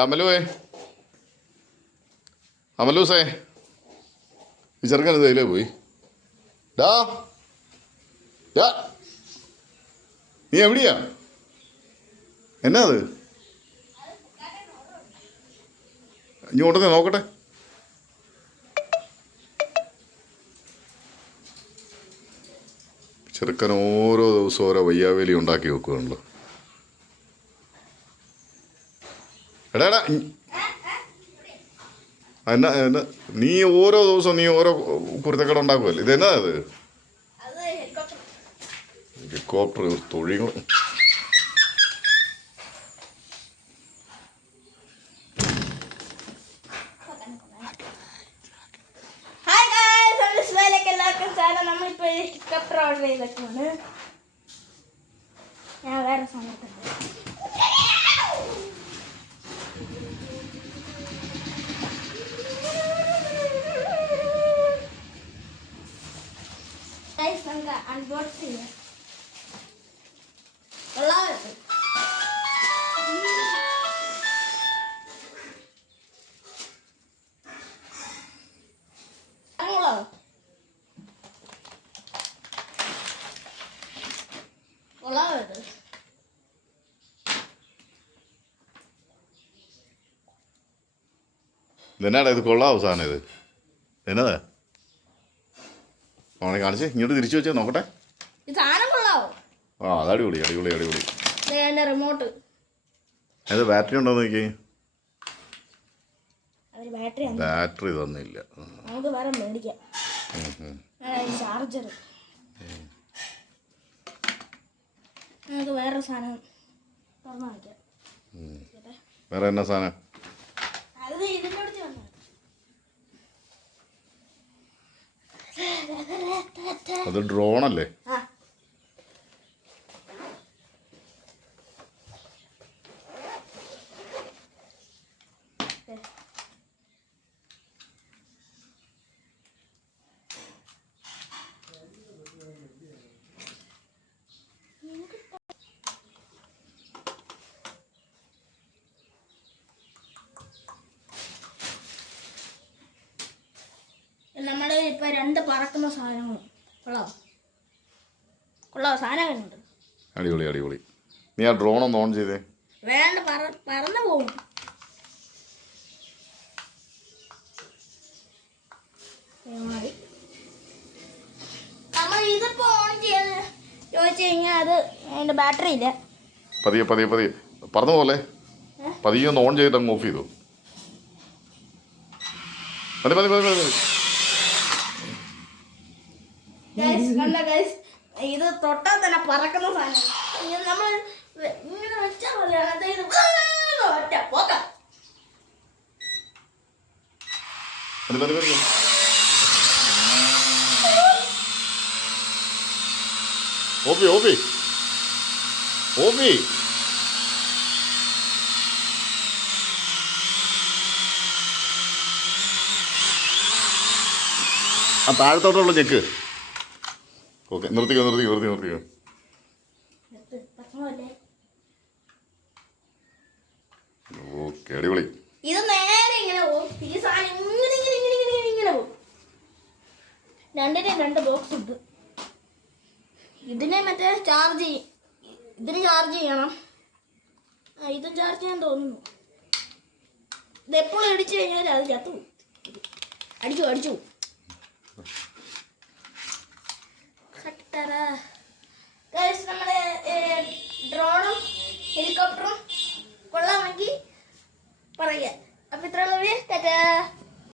അമലുവേ, അമലൂസേ, ഈ ചെറുക്കൻ ഇതിലേ പോയി. ഡാ ഡാ, നീ എവിടെയാ? എന്നാ അത്? ഇനി ഉടനെ നോക്കട്ടെ. ചെറുക്കൻ ഓരോ ദിവസവും ഓരോ വയ്യാവേലി ഉണ്ടാക്കി വെക്കുകയാണല്ലോ. എടാ എടാ, എന്നാ എന്നാ നീ ഓരോ ദിവസവും നീ ഓരോ കുരുത്തക്കട ഉണ്ടാക്കുമല്ലേ? ഇതെന്നാ അത്? ഹെലികോപ്റ്റർ തൊഴികൾ. നമ്മളിപ്പോ ഹെലികോപ്റ്റർ ഓർഡർ ചെയ്തിട്ടുണ്ട്. ഞാൻ വേറെ സമയത്തുണ്ട്. നമുക്ക് അൺബോക്സ് ചെയ്യാം. ഇതെന്നാടാ ഇത്? കൊള്ളാവോ സാധനം? ഇത് എന്നതാ? അവനെ കാണിച്ചേ, ഇങ്ങോട്ട് തിരിച്ചു വെച്ചേ നോക്കട്ടെ. ആ, അത് അടിപൊളി അടിപൊളി അടിപൊളി. റിമോട്ട്. അത് ബാറ്ററി ഉണ്ടോ നോക്കി? ബാറ്ററി തന്നില്ല. നമുക്ക് വേറെ മേടിക്കാം. ചാർജർ. നമുക്ക് വേറെ സാധനം തുറന്നു വയ്ക്കാം. വേറെ എന്നാ സാധനം? അത് ഇതിൻ്റെ അടുത്ത് വന്നത്. അത് ഡ്രോണല്ലേ? നമ്മുടെ ഇപ്പൊ 2 പറക്കുന്ന സാധനങ്ങളും കൊള്ളാം സാധനങ്ങളുണ്ട്. അടിപൊളി അടിപൊളി. നീ ആ ഡ്രോൺ ഒന്ന് ഓൺ ചെയ്തേ. വേണ്ട, പറന്നു പോകും. നമ്മൾ ഇതിപ്പോ ഓൺ ചെയ്യാന്ന് ചോദിച്ചു കഴിഞ്ഞാൽ അത് അതിന്റെ ബാറ്ററി ഇല്ല. പതിയെ പതിയെ പതിയെ പറഞ്ഞ പോലെ പതിയെ ഒന്ന് ഓൺ ചെയ്തിട്ട് അങ്ങ് ഓഫ് ചെയ്തു. മതി മതി മതി മതി. ഇത് തൊട്ടാൽ തന്നെ പറക്കുന്ന സാധനം. നമ്മൾ ഇങ്ങനെ വെച്ചാൽ മതി. OP OP OP. ആ താഴത്തോട്ടുള്ള ചെക്ക്. ഓക്കെ, നിർത്തിക്കോ നിർത്തിക്കോ നിർത്തിക്കോ നിർത്തിക്കോ. ഓക്കെ, അടിപൊളി. ഇത് നേരെ ഇങ്ങനെ പോകും. ഈ സാധനം ഇങ്ങനെ ഇങ്ങനെ ഇങ്ങനെ ഇങ്ങനെ ഇങ്ങനെ പോകും. 2 ബോക്സ് ഉണ്ട്. ഇതിനെ മറ്റേ ചാർജ് ഇതിന് ചാർജ് ചെയ്യണം. ഇതും ചാർജ് ചെയ്യാൻ തോന്നുന്നു. ഇതെപ്പോഴും ഇടിച്ചു കഴിഞ്ഞാൽ അത് ചത്തു അടിച്ചു അടിച്ചു. നമ്മുടെ ഡ്രോണും ഹെലികോപ്റ്ററും കൊള്ളാമെങ്കിൽ പറയാം. അപ്പം ഇത്രയുള്ള ടാറ്റാ.